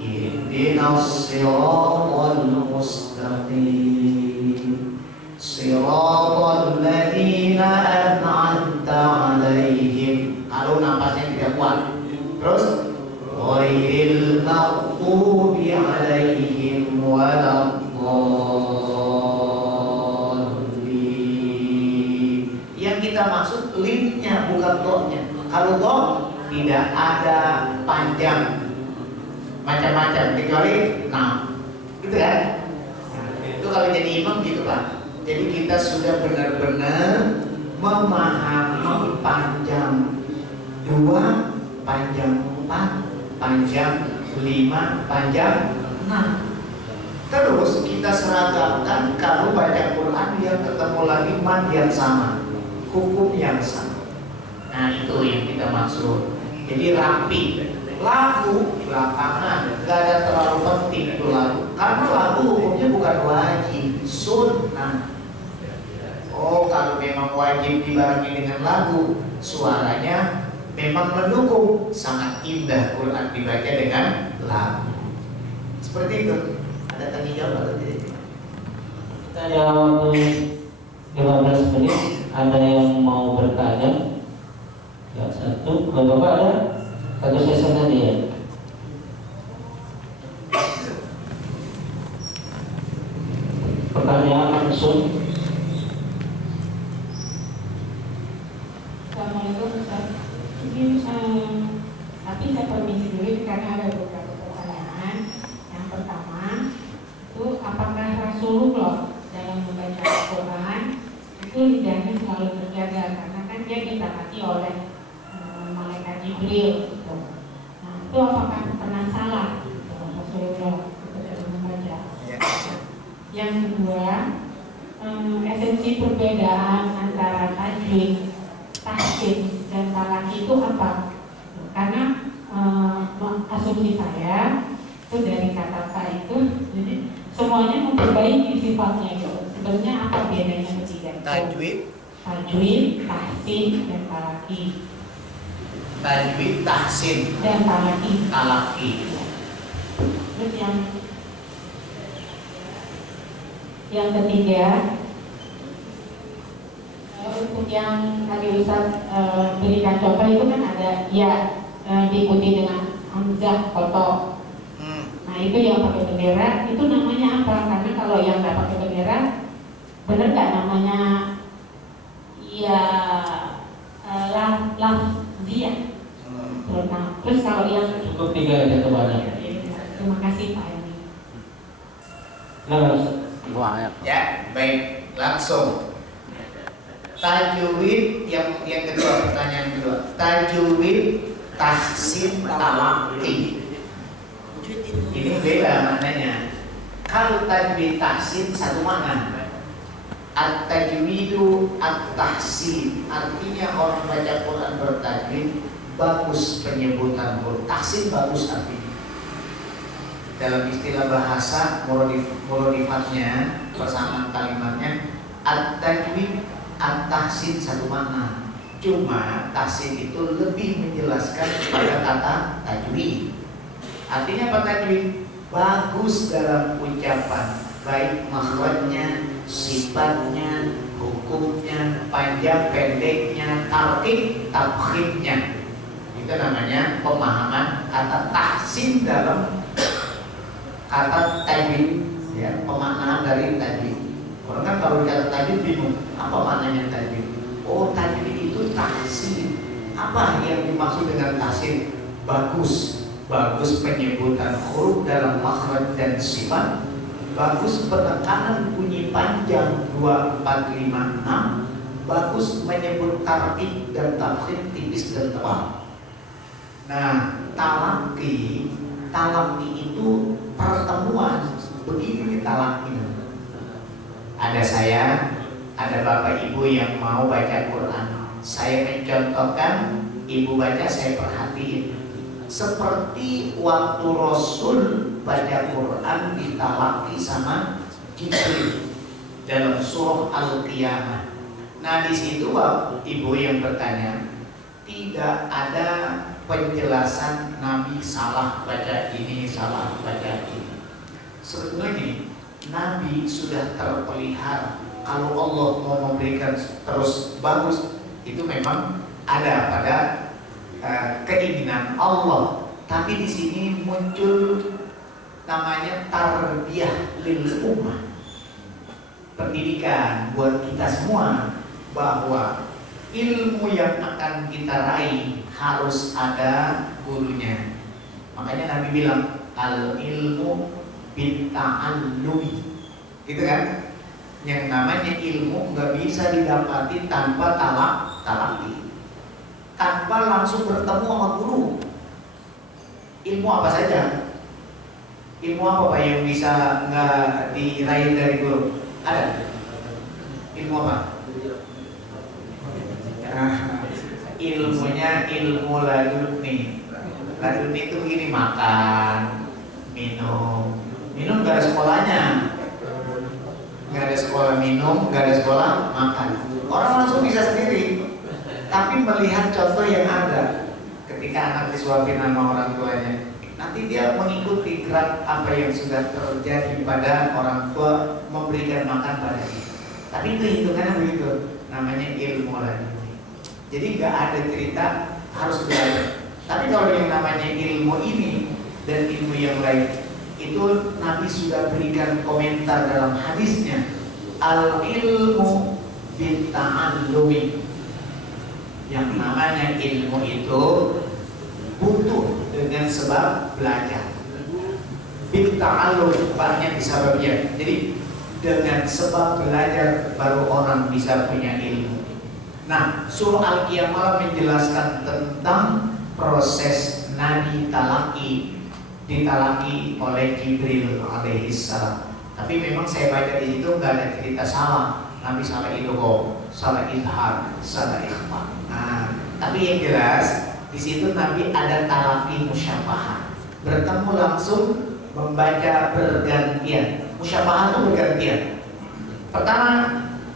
Ihdinas siratal mustaqim. Siratal ladzina an'amta 'alaihim. Kalau napasnya tidak kuat. Terus ghairil maghdubi 'alaihim waladdallin. Yang kita maksud limnya bukan dohnya. Kalau doh tidak ada panjang macam-macam kecuali 6. Gitu kan? Itu kalau jadi imam gitu Pak. Jadi kita sudah benar-benar memahami panjang 2, panjang 4, panjang 5, panjang 6. Terus kita seragamkan kalau baca Quran yang ketemu lagi mad yang sama, hukum yang sama. Nah itu yang kita maksud. Jadi rapi. Lagu belakangan, gak ada terlalu penting itu lagu. Karena lagu hukumnya bukan wajib, sunnah. Oh kalau memang wajib dibarengi dengan lagu, suaranya memang mendukung, sangat indah Quran dibaca dengan lagu. Seperti itu. Ada tanya jawab atau tidak? Kita ada waktu 15 menit. Ada yang mau bertanya? Ya, satu. Kalau Bapak ada? Satu sesi tadi ya. Pertanyaan langsung. Assalamualaikum Ustaz. Ini tapi saya permisi dulu karena ada beberapa pertanyaan. Yang pertama, itu apakah Rasulullah dalam membaca Al-Quran itu lidahnya selalu terjaga karena kan dia ditahati oleh malaikat Jibril gitu. Nah itu apakah pernah salah Rasulullah ketika membaca? Yang kedua, esensi perbedaan antara tajwid, tahsin dan talaki itu apa? Karena asumsi saya Itu dari kata ta itu, jadi semuanya memperbaiki sifatnya itu. Sebenarnya apa bedanya ketiga? Tajwid, Tajwid, tahsin, dan talaki. tajwid, tahsin, Dan talaki. talaki. Terus yang ketiga, untuk yang tadi Ustaz berikan contoh itu kan ada ya diikuti dengan hamzah koto. Nah itu yang pakai bendera itu namanya apa? Karena kalau yang nggak pakai bendera, bener nggak namanya ya lafziyah. Terus kalau yang Cukup 3 aja kepada. terima kasih Pak Yani. Ya, baik, langsung. Tajwid yang kedua, pertanyaan kedua. Tajwid, tahsin, talaki. Ini beda maknanya. Kalau tajwid tahsin satu makna. At-tajwidu at-tahsin. Artinya orang baca Quran bertajwid bagus penyebutan huruf. Tahsin bagus artinya. Dalam istilah bahasa muradifatnya, persamaan kalimatnya at-tajwid at-tahsin satu makna. Cuma tahsin itu lebih menjelaskan pada kata tajwid. Artinya apa tajwid? Bagus dalam ucapan, baik makhrajnya, sifatnya, hukumnya, panjang pendeknya, tarkib, tafkhimnya. Itu namanya pemahaman kata tahsin dalam kata tajwid, ya, pemaknaan dari tajwid. Orang kan kalau kata tajwid bingung, apa maknanya tajwid? Oh, tajwid itu tahsin. Apa yang dimaksud dengan tahsin? Bagus penyebutan huruf dalam makhraj dan sifat, bagus penekanan bunyi panjang 2, 4, 5, 6, bagus menyebut tarkib dan tafkhim tipis dan tebal. Nah, talaki itu pertemuan, begini talaki. Ada saya, ada bapak ibu yang mau baca Quran. Saya mencontohkan, ibu baca, saya perhatiin. Seperti waktu Rasul baca Quran ditalaki sama Jibril dalam surah Al-Qiyamah. Nah di situ ibu yang bertanya, tidak ada penjelasan Nabi salah baca ini, salah baca ini. Sebetulnya Nabi sudah terpelihara. Kalau Allah mau memberikan terus bagus, itu memang ada pada keinginan Allah. Tapi di sini muncul namanya tarbiyah lil ummah, pendidikan buat kita semua, bahwa ilmu yang akan kita raih harus ada gurunya. Makanya Nabi bilang al ilmu bitta'allumi, gitu kan? Yang namanya ilmu nggak bisa didapati tanpa talaki, tanpa langsung bertemu sama guru. Ilmu apa saja? Ilmu apa Pak yang bisa nggak diraih dari guru? Ada? Ilmu apa? Ilmunya ilmu laduni. Laduni itu begini, makan, minum nggak ada sekolahnya, nggak ada sekolah minum, nggak ada sekolah makan. Orang langsung bisa sendiri. Tapi melihat contoh yang ada, ketika anak disuapin sama orang tuanya, nanti dia mengikuti gerak apa yang sudah terjadi pada orang tua memberikan makan pada dia. Tapi itu hitungannya begitu, namanya ilmu lagi. Jadi nggak ada cerita harus belajar. Tapi kalau yang namanya ilmu ini dan ilmu yang lain, itu Nabi sudah berikan komentar dalam hadisnya, al ilmu bitta'allumi. Yang namanya ilmu itu butuh dengan sebab belajar. Bitta'allum banyak sebabnya. Jadi dengan sebab belajar baru orang bisa punya ilmu. Nah, surah Al-Qiyamah menjelaskan tentang proses Nabi ditalaki oleh Jibril alaihissalam. Tapi memang saya baca di situ nggak ada cerita salah. Nabi salah idgham, salah izhar, salah ikhfa. Nah, tapi yang jelas di situ Nabi ada talaki musyafahah, bertemu langsung membaca bergantian. Musyafaat itu bergantian. Pertama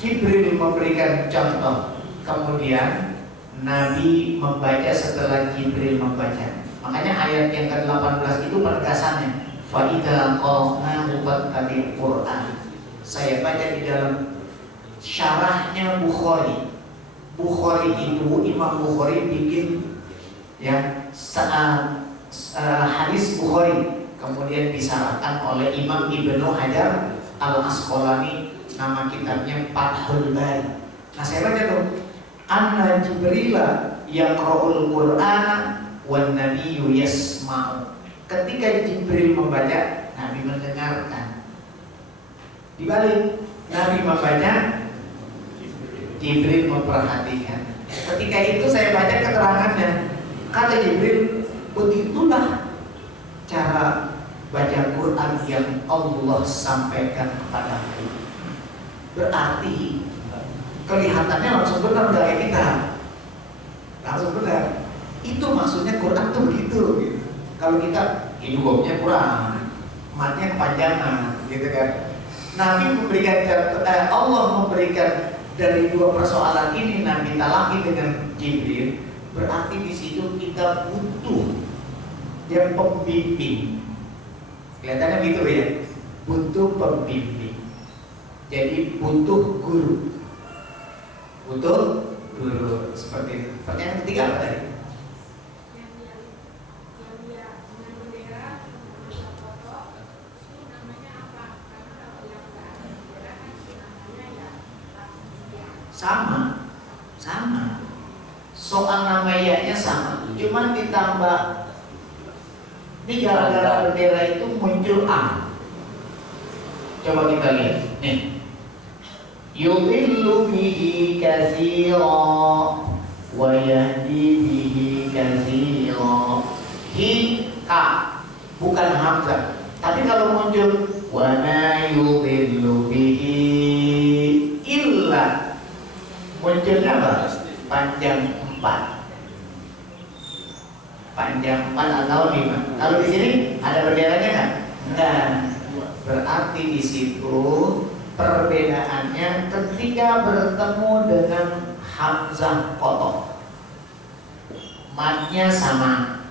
Jibril memberikan contoh, kemudian Nabi membaca setelah Jibril membaca. Makanya ayat yang ke-18 itu penegasannya. Fa idza qara'nahu fattabi' Qur'an. Saya baca di dalam syarahnya Bukhari. Bukhari itu Imam Bukhari bikin ya hadis Bukhari, kemudian disarahkan oleh Imam Ibnu Hajar Al-Asqalani, nama kitabnya Fathul Bari. Nah saya baca tuh, Anna Jibrila yaqra'ul Qur'ana wan nabiyyu yasma'u. Ketika Jibril membaca, Nabi mendengarkan. Dibalik, Nabi membaca, Jibril memperhatikan. Ketika itu saya baca keterangannya, kata Jibril, begitulah cara baca Quran yang Allah sampaikan kepadaku. Berarti kelihatannya langsung benar dari kita, langsung benar. Itu maksudnya Quran tuh begitu. Gitu. Kalau kita hidupnya kurang, matnya kepanjangan, gitu kan. Nabi memberikan, Allah memberikan dari dua persoalan ini, Nabi talaki dengan Jibril. Berarti di situ kita butuh yang pembimbing. Kelihatannya gitu ya, butuh pembimbing. Jadi butuh guru, butuh guru seperti itu. Pertanyaan ketiga apa tadi? Sama. Soal nama ianya sama, cuman ditambah. Ini gara-gara bendera itu muncul A. Coba kita lihat. Nih. Yudhillu bihi katsira wa yahdi bihi katsira. Hi ka, bukan hamzah. Tapi kalau muncul wa ma yudhillu bihi illa, munculnya apa? Panjang 4. Panjang 4 atau 5. Kalau di sini ada benderanya kan? Enggak. Berarti di situ perbedaannya ketika bertemu dengan hamzah kotok. Matnya sama.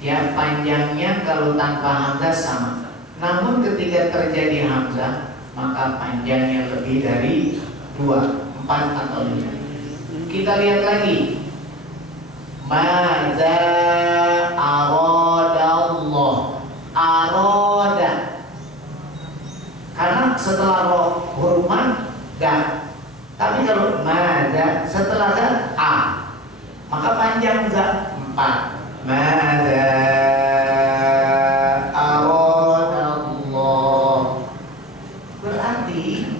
Ya, panjangnya kalau tanpa hamzah sama. Namun ketika terjadi hamzah, maka panjangnya lebih dari 2, 4 atau 5. Kita lihat lagi. Madza arada Allah. Arada. Karena setelah huruf mad ga. Tapi kalau madza setelah ga a. Maka panjang za 4. Madza arada Allah. Berarti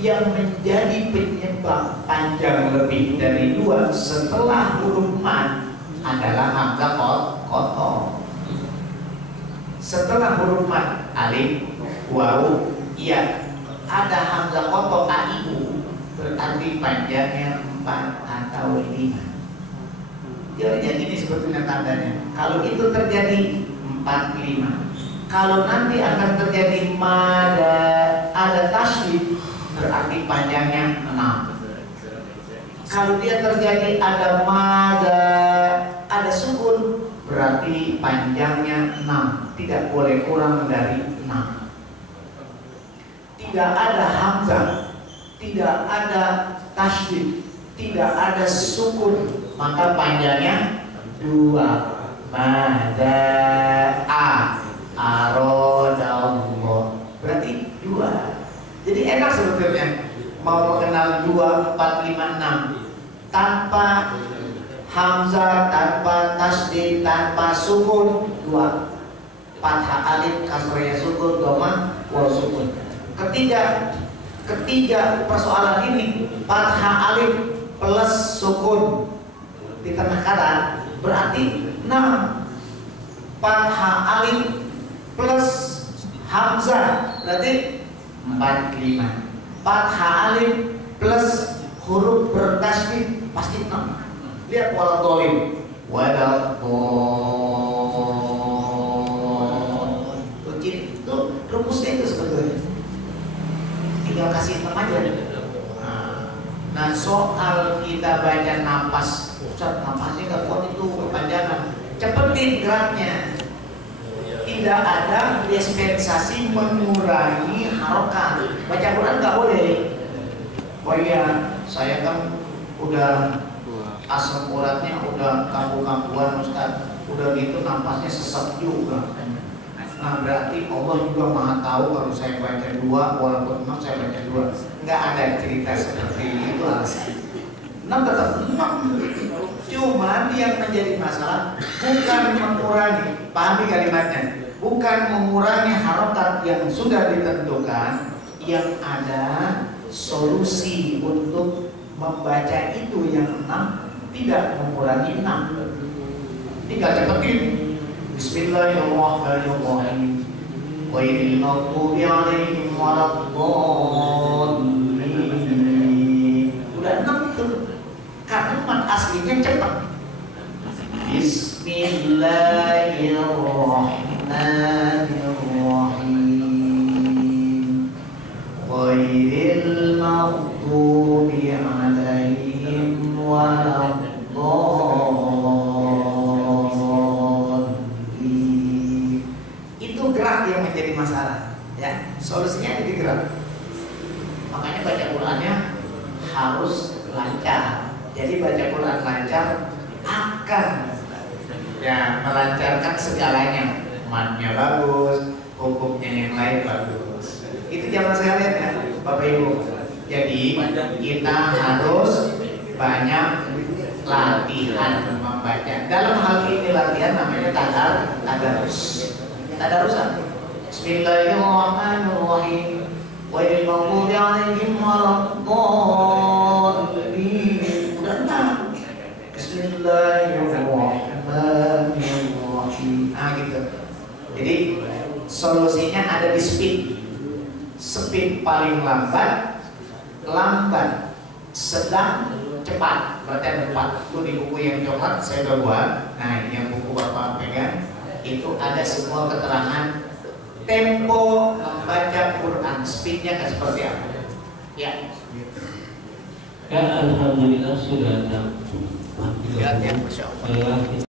yang menjadi penyebab panjang lebih dari 2 setelah huruf mad adalah hamzah kotor. Setelah huruf mad alif, waw, ya ada hamzah kotor aiu, berarti panjangnya 4 atau 5. Jadi ini sebetulnya tandanya. Kalau itu terjadi 4, 5. Kalau nanti akan terjadi mada ada tasydid, berarti panjangnya 6. Kalau dia terjadi ada mada, ada sukun, berarti panjangnya 6. Tidak boleh kurang dari 6. Tidak ada hamzah, tidak ada tasydid, tidak ada sukun, maka panjangnya 2. Mada aradallah, berarti 2. Jadi enak sebetulnya mau mengenal 2, 4, 5, 6 tanpa hamzah, tanpa tasydid, tanpa sukun. 2 fathah alif, kasrah sukun, dhamma, waw sukun. Ketiga persoalan ini fathah alif plus sukun di tengah kata berarti 6. Fathah alif plus hamzah berarti 4, 5. Fathah alif plus huruf bertasydid pasti 6. Lihat waladhdallin, waladhdallin. rumusnya itu sebetulnya. Tinggal kasih tem aja. Nah, soal kita baca napas, Ustaz napasnya nggak kuat itu kepanjangan. Cepetin geraknya. Tidak ada dispensasi mengurangi harokat. Baca Quran nggak boleh. Oh iya, saya kan udah asam uratnya udah kambuh-kambuhan Ustaz. Udah gitu napasnya sesek juga. Nah berarti Allah juga maha tahu kalau saya baca 2 walaupun memang saya baca 2. Nggak ada cerita seperti itu alasan. 6 tetap 6. Cuman yang menjadi masalah bukan mengurangi, pahami kalimatnya, bukan mengurangi harokat yang sudah ditentukan, yang ada solusi untuk membaca itu yang 6 tidak mengurangi 6. Tinggal cepetin. Bismillahirrahmanirrahim. Ghairil maghdubi 'alaihim waladdallin. Udah 6 itu. Karena mat aslinya cepat. Bismillahirrahmanirrahim. Ghairil maghdubi 'alaihim waladdallin. Itu gerak yang menjadi masalah, ya. Solusinya jadi gerak. Makanya baca Qur'annya harus lancar. Jadi baca Quran lancar akan ya melancarkan segalanya. Matnya bagus, hukumnya yang lain bagus. Itu jangan sekalian ya, Bapak Ibu. Jadi kita harus banyak latihan membaca. Dalam hal ini latihan namanya tadarus. Tadarusan. Bismillahirrahmanirrahim. Ghairil maghdubi 'alaihim waladdallin. Bismillahirrahmanirrahim. Gitu. Jadi solusinya ada di speed. Speed paling lambat, sedang, cepat. Berarti ada 4. Itu di buku yang coklat saya udah buat. Nah, ini yang buku Bapak pegang. Itu ada semua keterangan tempo membaca Quran, speednya kan seperti apa? Ya. Ya, alhamdulillah sudah ada. Ya, Masya Allah.